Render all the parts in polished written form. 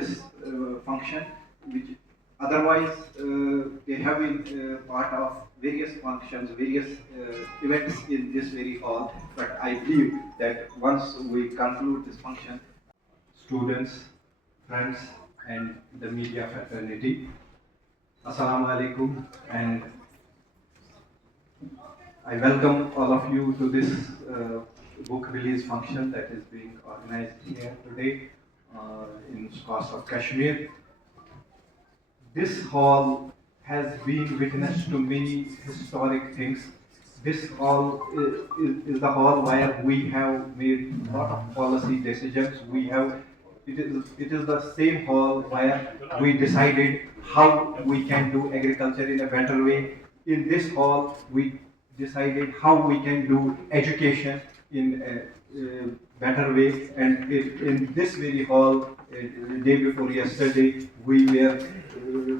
this function, which otherwise they have been part of various functions, various events in this very hall. But I believe that once we conclude this function, students, friends, and the media fraternity, Assalamu alaikum, and I welcome all of you to this book release function that is being organized here today in Scars of Kashmir. This hall has been witness to many historic things. This hall is the hall where we have made a lot of policy decisions. It is the same hall where we decided how we can do agriculture in a better way. In this hall, we decided how we can do education in a better way. And in this very hall, the day before yesterday, we were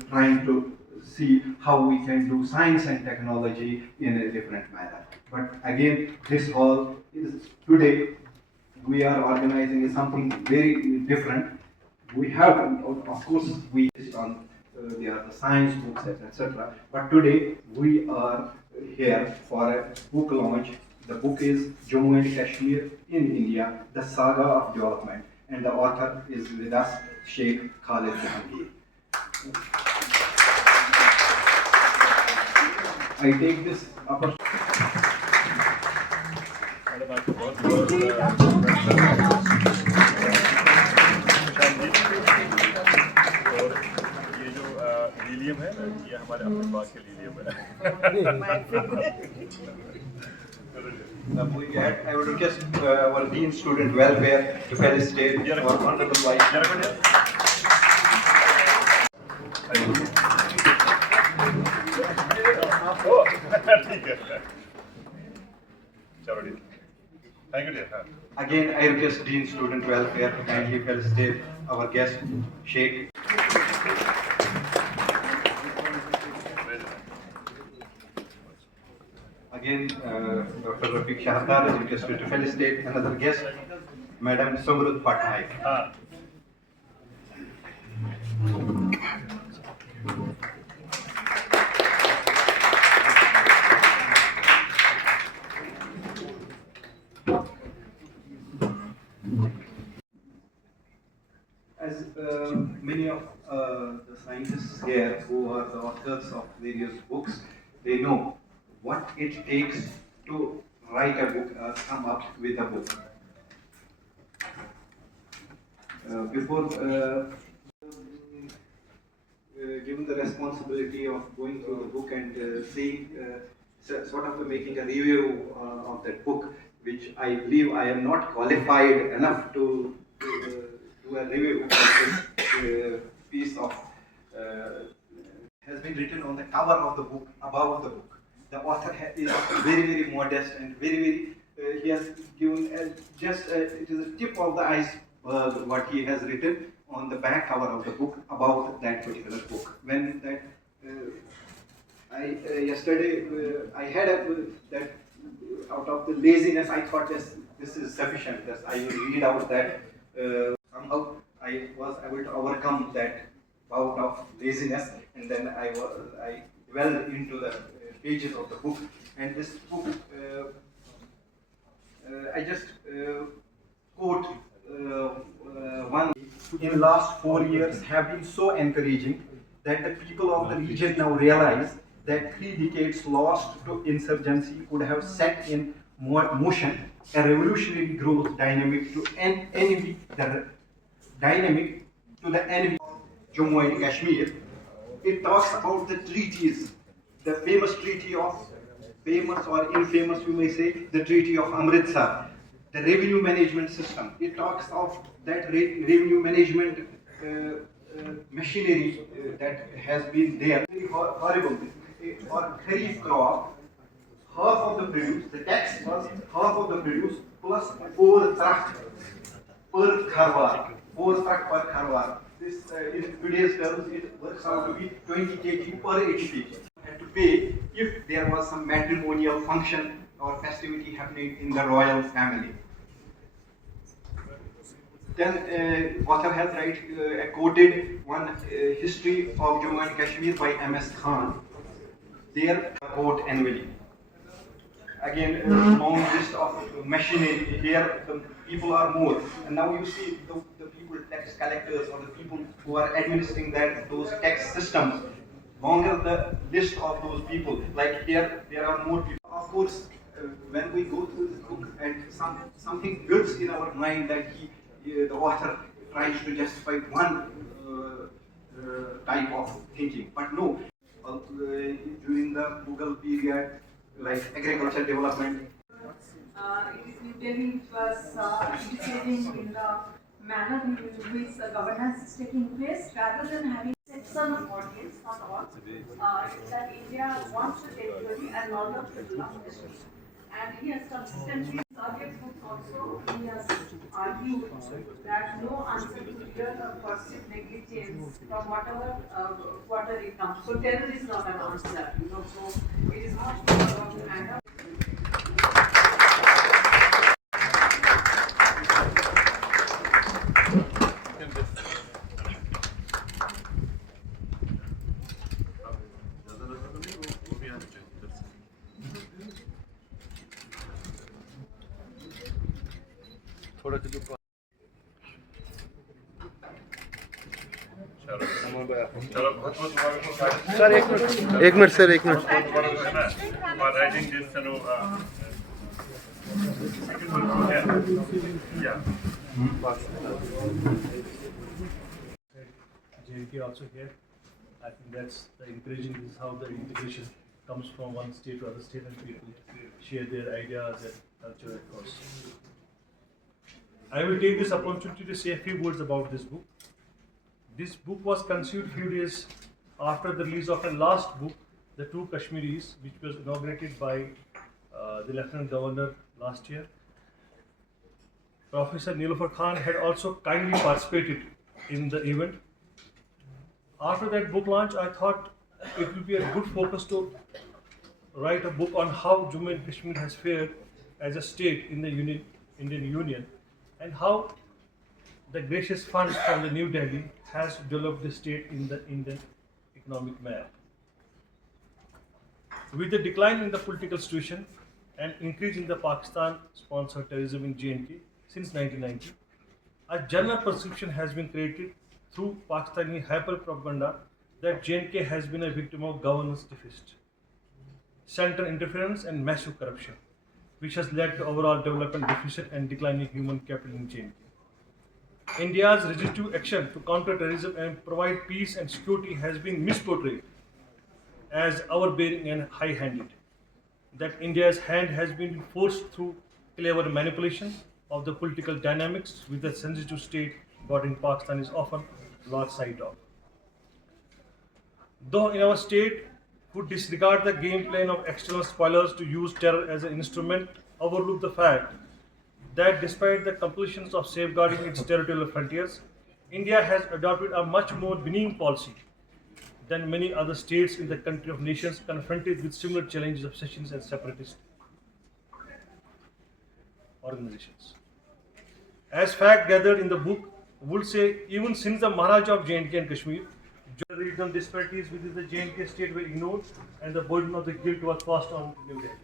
trying to see how we can do science and technology in a different manner. But again, this hall is today we are organizing something very different. We have, of course, we on there are the science books, etc. But today we are here for a book launch. The book is Jammu and Kashmir in India: The Saga of Development, and the author is with us, Sheikh Khalid Jahangir. I take this opportunity. ये जो Lilium है ना, ये हमारे अपने बाग के Lilium है। I would request our Dean Student Welfare to felicitate our Honorable Vice. ठीक है, चलो ठीक, thank you dear. Again, I request Dean Student Welfare to kindly felicitate our guest, Sheikh. Again, Dr. Rafiq Shahtar is requested to felicitate another guest, Madam Sumrud Patnaik. As many of the scientists here who are the authors of various books, they know what it takes to write a book or come up with a book. Before given the responsibility of going through the book and seeing, sort of making a review of that book, which I believe I am not qualified enough to do a review of this piece of has been written on the cover of the book, above the book. The author is very, very modest and very, he has given it is a tip of the iceberg what he has written on the back cover of the book about that particular book. When that, yesterday I had that out of the laziness, I thought this is sufficient, that I will read out that somehow I was able to overcome that bout of laziness, and then I dwelled into the pages of the book. And this book, I just quote one. In last 4 years have been so encouraging that the people of the region now realize that 3 decades lost to insurgency could have set in motion a revolutionary growth dynamic to envy the dynamic to the envy of Jammu and Kashmir. It talks about the treaties, the famous treaty of, famous or infamous you may say, the Treaty of Amritsar, the revenue management system. It talks of that revenue management machinery that has been there. Very horrible. For Kharif crop, half of the produce, the tax was half of the produce plus 4 truck per kharwar, 4 truck per kharwar. This in today's terms it works out to be 20 kg per 80 kg. Had to pay if there was some matrimonial function or festivity happening in the royal family. Then author has quoted one history of Jammu and Kashmir by M.S. Khan. Their quote annually. Again, long list of machinery. Here, the people are more, and now you see the people, tax collectors, or the people who are administering those tax systems. Longer the list of those people. Like here, there are more people. Of course, when we go through this book, and something builds in our mind that the author tries to justify one type of thinking, but no. During the Mughal period, like agricultural development. It is Delhi which was indicating in the manner in which the governance is taking place, rather than having external audience, not all. That India wants the territory and not the people of Kashmir. And he has consistently, in earlier books also, he has argued that no answer to real or perceived negligence from whatever quarter it comes. So terror is not an answer, so it is much more about the manner. थोड़ा चलो चलो बहुत बहुत sir एक minute sir एक minute writing this JNK also here. I think that's the encouraging. This is how the integration comes from one state to other state, and people share their ideas and culture across. I will take this opportunity to say a few words about this book. This book was conceived few days after the release of a last book, The Two Kashmiris, which was inaugurated by the Lieutenant Governor last year. Professor Nilofer Khan had also kindly participated in the event. After that book launch, I thought it would be a good focus to write a book on how Jammu and Kashmir has fared as a state in the Indian Union, and how the gracious funds from the New Delhi has developed the state in the Indian economic map. With the decline in the political situation and increase in the Pakistan-sponsored terrorism in J&K since 1990, a general perception has been created through Pakistani hyper-propaganda that J&K has been a victim of governance deficit, central interference and massive corruption, which has led to overall development deficit and declining human capital in J&K. India's resistive action to counter terrorism and provide peace and security has been misportrayed as overbearing and high-handed. That India's hand has been forced through clever manipulation of the political dynamics with the sensitive state bordering Pakistan is often lost sight of. Though in our state would disregard the game plan of external spoilers to use terror as an instrument, overlook the fact that despite the compulsions of safeguarding its territorial frontiers, India has adopted a much more benign policy than many other states in the country of nations confronted with similar challenges of secession and separatist organizations. As fact gathered in the book would say, even since the Maharaja of J&K and Kashmir, regional disparities within the J&K state were ignored and the burden of the guilt was passed on to New Delhi.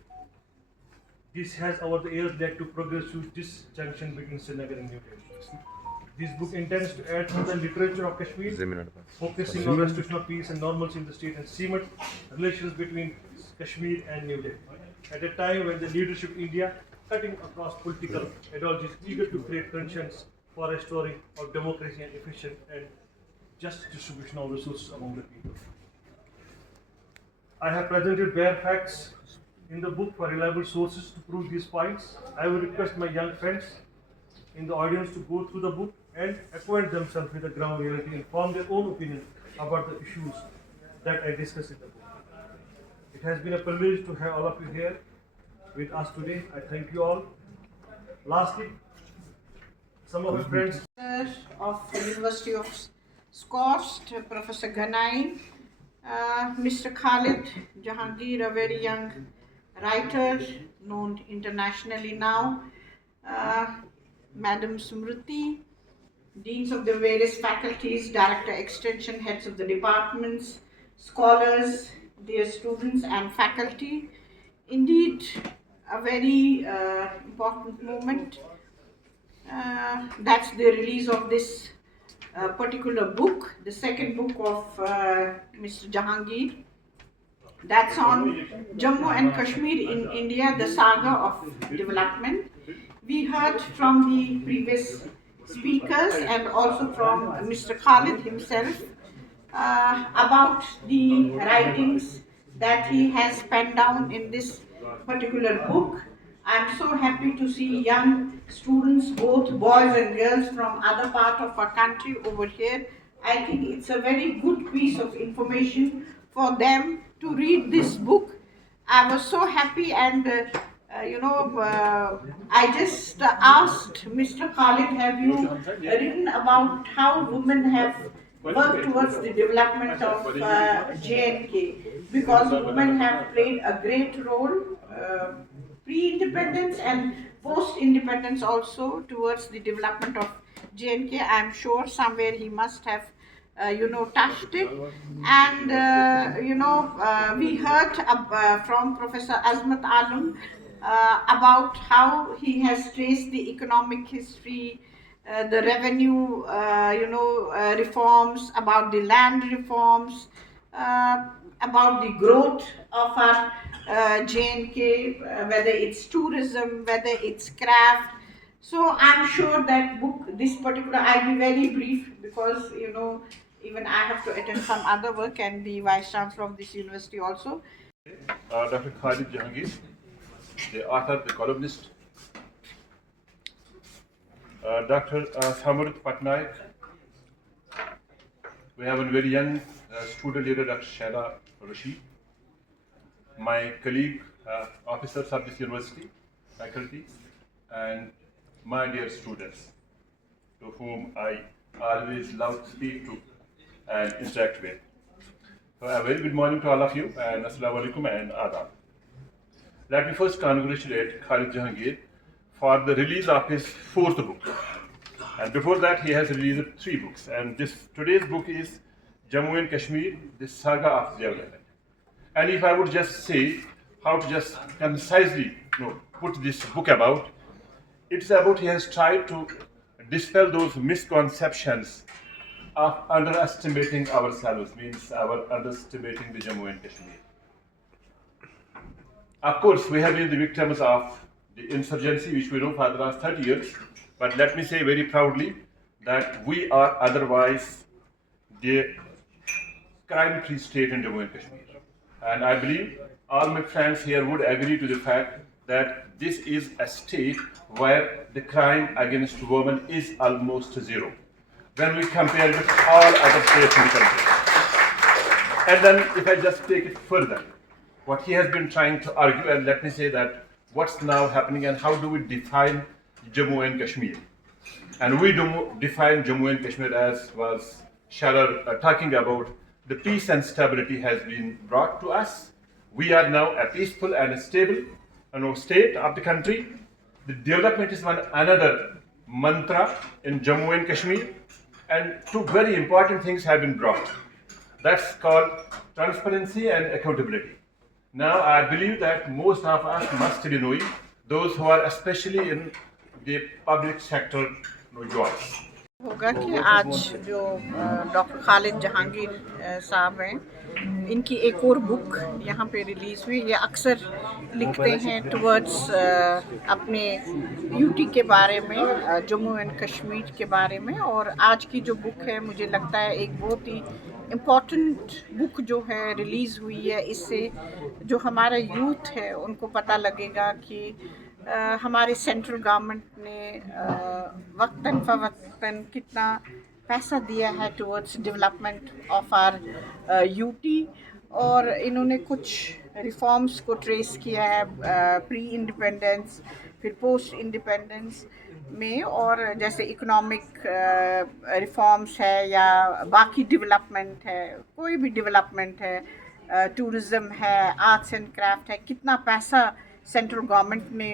This has over the years led to progressive disjunction between Srinagar and New Delhi. This book intends to add to the literature of Kashmir, focusing on restoration of peace and normalcy in the state and cement relations between Kashmir and New Delhi. At a time when the leadership of India, cutting across political ideologies, eager to create conditions for restoring of democracy and efficient and just distribution of resources among the people. I have presented bare facts in the book for reliable sources to prove these points. I will request my young friends in the audience to go through the book and acquaint themselves with the ground reality and form their own opinion about the issues that I discuss in the book. It has been a privilege to have all of you here with us today. I thank you all. Lastly, some of my friends of the University of Scotch, Professor Ghanai, Mr. Khalid Jahangir, a very young writer known internationally now, Madam Smriti, deans of the various faculties, director extension, heads of the departments, scholars, dear students and faculty. Indeed, a very important moment. That's the release of this particular book, the second book of Mr. Jahangir. That's on Jammu and Kashmir in India, the saga of development. We heard from the previous speakers and also from Mr. Khalid himself about the writings that he has penned down in this particular book. I'm so happy to see young students, both boys and girls from other part of our country over here. I think it's a very good piece of information for them to read this book. I was so happy and I just asked Mr. Khalid, have you written about how women have worked towards the development of J&K? Because women have played a great role pre-independence and post-independence also towards the development of J&K. I'm sure somewhere he must have touched it. And we heard from Professor Azmat Alam about how he has traced the economic history, the revenue reforms, about the land reforms, about the growth of our J&K, whether it's tourism, whether it's craft. So I'm sure that book, this particular, I'll be very brief because even I have to attend some other work and be Vice Chancellor of this university also. Dr. Khalid Jahangir, the author, the columnist. Dr. Samarth Patnaik. We have a very young student leader, Dr. Shaila Rashid. My colleague, officers of this university, faculty, and my dear students, to whom I always love to speak to and interact with. So a very good morning to all of you, and Assalamu alaikum and Adab. Let me first congratulate Khalid Jahangir for the release of his fourth book. And before that, he has released 3 books. And today's book is Jammu and Kashmir, the saga of development. And if I would just say how to just concisely put this book about, it's about he has tried to dispel those misconceptions of underestimating ourselves, means our underestimating the Jammu and Kashmir. Of course, we have been the victims of the insurgency, which we know for the last 30 years, but let me say very proudly that we are otherwise the crime-free state in Jammu and Kashmir. And I believe all my friends here would agree to the fact that this is a state where the crime against women is almost zero when we compare with all other states in the country. And then if I just take it further, what he has been trying to argue, and let me say that what's now happening and how do we define Jammu and Kashmir. And we do define Jammu and Kashmir as was Sharar talking about, the peace and stability has been brought to us. We are now a peaceful and a stable state of the country. The development is one another mantra in Jammu and Kashmir, and 2 very important things have been brought. That's called transparency and accountability. Now, I believe that most of us must be knowing, those who are especially in the public sector jobs. होगा कि आज जो doctor Khalid Jahangir साहब हैं, इनकी एक और book यहाँ पे रिलीज़ हुई. ये अक्सर लिखते हैं टुवर्ड्स अपने यूटी के बारे में, जम्मू एंड कश्मीर के बारे में. और आज की जो बुक है, मुझे लगता है एक बहुत ही इम्पॉर्टेंट बुक जो है रिलीज़ हुई है. इससे जो हमारा यूथ है उनको पता लगेगा कि हमारे सेंट्रल गवर्नमेंट ने वक्तन फ़वक्तन कितना पैसा दिया है towards development of our UT. और इन्होंने कुछ रिफॉर्म्स को ट्रेस किया है प्री इंडिपेंडेंस, फिर पोस्ट इंडिपेंडेंस में, और जैसे इकोनॉमिक रिफॉर्म्स है या बाकी डेवलपमेंट है, कोई भी डेवलपमेंट है, टूरिज़म है, आर्ट्स एंड क्राफ्ट है, कितना पैसा सेंट्रल गवर्नमेंट ने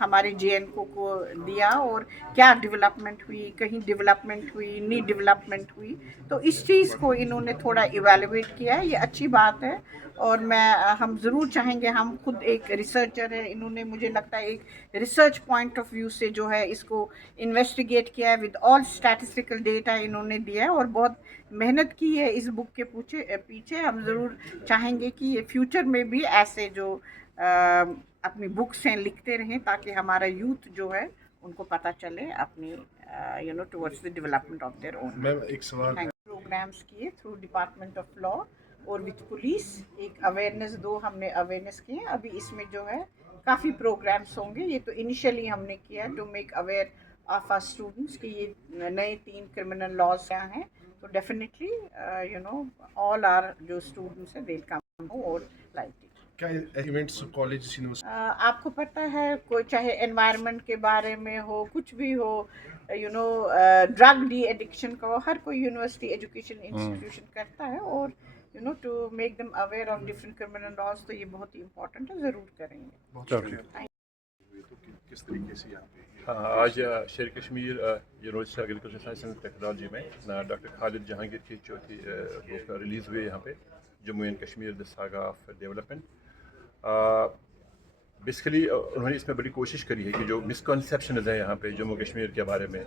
हमारे JNK को दिया और क्या डेवलपमेंट हुई, कहीं डेवलपमेंट हुई, नहीं डेवलपमेंट हुई, तो इस चीज़ को इन्होंने थोड़ा इवेलुएट किया है, ये अच्छी बात है। और हम ज़रूर चाहेंगे, हम खुद एक रिसर्चर है, इन्होंने मुझे लगता है एक रिसर्च पॉइंट ऑफ व्यू से जो है इसको इन्वेस्टिगेट किया है, विद ऑल स्टैटिस्टिकल डेटा इन्होंने दिया है और बहुत मेहनत की है इस बुक के पीछे। हम ज़रूर चाहेंगे कि ये फ्यूचर में भी ऐसे जो अपनी बुक्स हैं लिखते रहें, ताकि हमारा यूथ जो है उनको पता चले अपनी towards the development of their own. Ma'am एक सवाल है। प्रोग्राम्स किए थ्रू डिपार्टमेंट ऑफ लॉ और विद पुलिस, एक अवेयरनेस हमने अवेयरनेस किए। अभी इसमें जो है काफ़ी प्रोग्राम्स होंगे। ये तो इनिशियली हमने किया to make aware of our students कि ये नए 3 क्रिमिनल लॉज क्या हैं, तो डेफिनेटली ऑल आर जो स्टूडेंट्स हैं दे कम और लाइक इट। क्या इवेंट्स कॉलेज यूनिवर्सिटी आपको पता है, कोई चाहे एनवायरनमेंट के बारे में हो, कुछ भी हो, ड्रग डी एडिक्शन का हो, हर कोई यूनिवर्सिटी एजुकेशन इंस्टीट्यूशन करता है, और to make them aware of different criminal laws, तो ये बहुत ही इंपॉर्टेंट है, ज़रूर करेंगे। बहुत शुक्रिया। तो किस तरीके से यहाँ पे हाँ, आज शेर Kashmir university agriculture science and technology में डॉक्टर खालिद जहांगीर की चौथी बुक रिलीज़ हुई है यहाँ पे, Jammu and Kashmir the saga of development. Basically उन्होंने इसमें बड़ी कोशिश करी है कि जो मिसकॉन्सेप्शंस हैं यहाँ पे जम्मू कश्मीर के बारे में,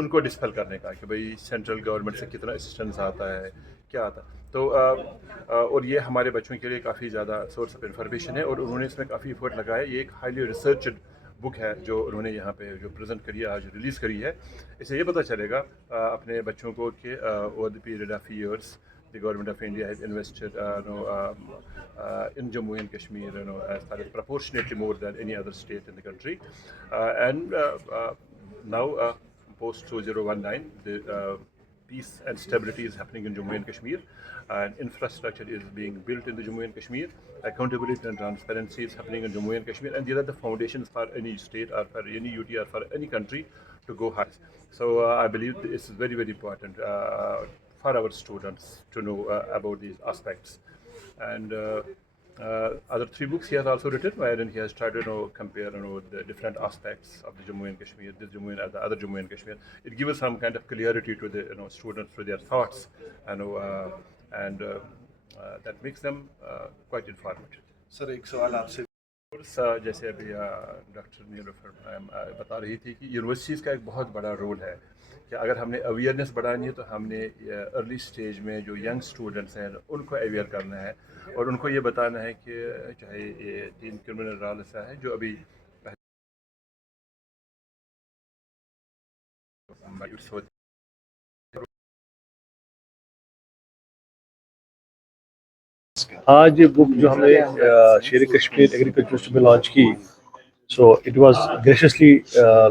उनको डिस्पेल करने का, कि भाई सेंट्रल गवर्नमेंट से कितना असिस्टेंस आता है, क्या आता। तो और ये हमारे बच्चों के लिए काफ़ी ज़्यादा सोर्स ऑफ इंफॉर्मेशन है, और उन्होंने इसमें काफ़ी एफर्ट लगाया। ये एक हाईली रिसर्चड बुक है जो उन्होंने यहाँ पे जो प्रेजेंट करी है, आज रिलीज़ करी है। इससे ये पता चलेगा अपने बच्चों को कि over the period of years the government of India has invested in Jammu and Kashmir, as far as proportionately more than any other state in the country, and now post 2019 the peace and stability is happening in Jammu and Kashmir, and infrastructure is being built in the Jammu and Kashmir, accountability and transparency is happening in Jammu and Kashmir, and these are the foundations for any state or for any UT or for any country to go high. So I believe this is very, very important for our students to know about these aspects. And other 3 books he has also written, wherein he has tried to compare the different aspects of the Jammu and Kashmir, this Jammu and the other Jammu and Kashmir. It gives some kind of clarity to the students, to their thoughts, and that makes them quite informative. Sir एक सवाल आपसे। जैसे अभी doctor Nilufar बता रही थी कि universities का एक बहुत बड़ा रोल है कि अगर हमने अवेयरनेस बढ़ानी है तो हमने अर्ली स्टेज में जो यंग स्टूडेंट्स हैं उनको अवेयर करना है, और उनको ये बताना है कि चाहे ये 3 क्रिमिनल लॉ ऐसा है जो अभी आज ये बुक जो हमने शेर कश्मीर एग्रीकल्चर में लॉन्च की, so it was graciously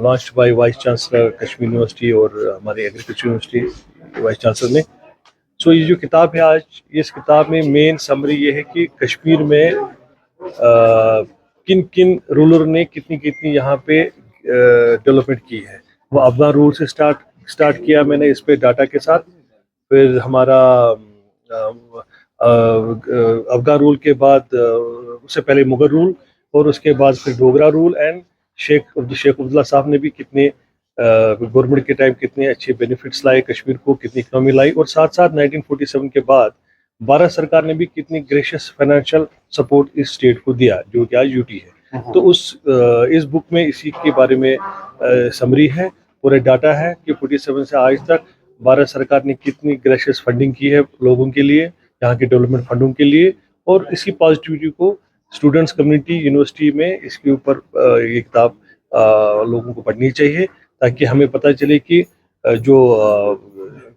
launched by vice chancellor Kashmir university और हमारी एग्रीकल्चर यूनिवर्सिटी वाइस चांसलर ने। सो ये जो किताब है आज, इस किताब में मेन समरी ये है कि कश्मीर में किन किन रूलर ने कितनी कितनी यहाँ पे डेवलपमेंट की है। वो अफगान रूल से स्टार्ट किया मैंने इस पे डाटा के साथ, फिर हमारा अफगान रूल के बाद उससे पहले मुगल रूल, और उसके बाद फिर डोगरा रूल, एंड शेख अब्दुल्ला साहब ने भी कितने गवर्नमेंट के टाइम कितने अच्छे बेनिफिट्स लाए कश्मीर को, कितनी इकनॉमी लाई, और साथ साथ 1947 के बाद भारत सरकार ने भी कितनी ग्रेशियस फाइनेंशियल सपोर्ट इस स्टेट को दिया जो कि आज यूटी है। तो इस बुक में इसी के बारे में समरी है, पूरा डाटा है कि 47 से आज तक भारत सरकार ने कितनी ग्रेशियस फंडिंग की है लोगों के लिए, यहाँ के डेवलपमेंट फंडों के लिए, और इसकी पॉजिटिविटी को स्टूडेंट्स कम्युनिटी यूनिवर्सिटी में इसके ऊपर ये किताब लोगों को पढ़नी चाहिए, ताकि हमें पता चले कि जो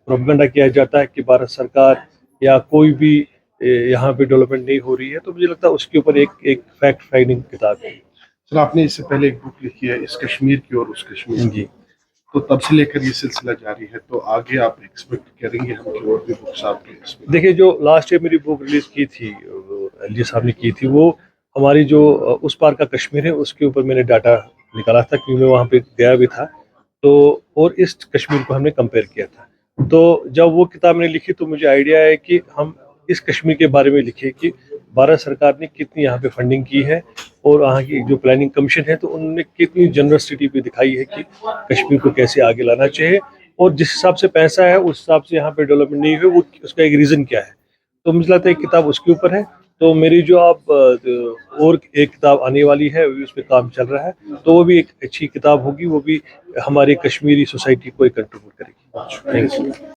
प्रोपेगेंडा किया जाता है कि भारत सरकार या कोई भी यहाँ पे डेवलपमेंट नहीं हो रही है, तो मुझे लगता है उसके ऊपर एक फैक्ट फाइंडिंग किताब है। सर आपने इससे पहले एक बुक लिखी है इस कश्मीर की और उस कश्मीर की, तो तब से लेकर ये सिलसिला जारी है, तो आगे आप एक्सपेक्ट करेंगे हम कि और भी बुक्स आपके इसमें? देखिए, जो लास्ट ईयर मेरी बुक रिलीज की थी, एलजी साहब ने की थी, वो हमारी जो उस पार का कश्मीर है उसके ऊपर मैंने डाटा निकाला था, क्योंकि मैं वहाँ पे गया भी था, तो और इस कश्मीर को हमने कंपेयर किया था। तो जब वो किताब मैंने लिखी तो मुझे आइडिया है कि हम इस कश्मीर के बारे में लिखे कि भारत सरकार ने कितनी यहाँ पे फंडिंग की है और वहाँ की जो प्लानिंग कमीशन है तो उन्होंने कितनी जनरसिटी भी दिखाई है कि कश्मीर को कैसे आगे लाना चाहिए, और जिस हिसाब से पैसा है उस हिसाब से यहाँ पे डेवलपमेंट नहीं हुई, वो उसका एक रीज़न क्या है। तो मुझे लगता है एक किताब उसके ऊपर है। तो मेरी जो आप और एक किताब आने वाली है उस पर काम चल रहा है, तो वो भी एक अच्छी किताब होगी, वो भी हमारी कश्मीरी सोसाइटी को कंट्रीब्यूट करेगी। Thank you.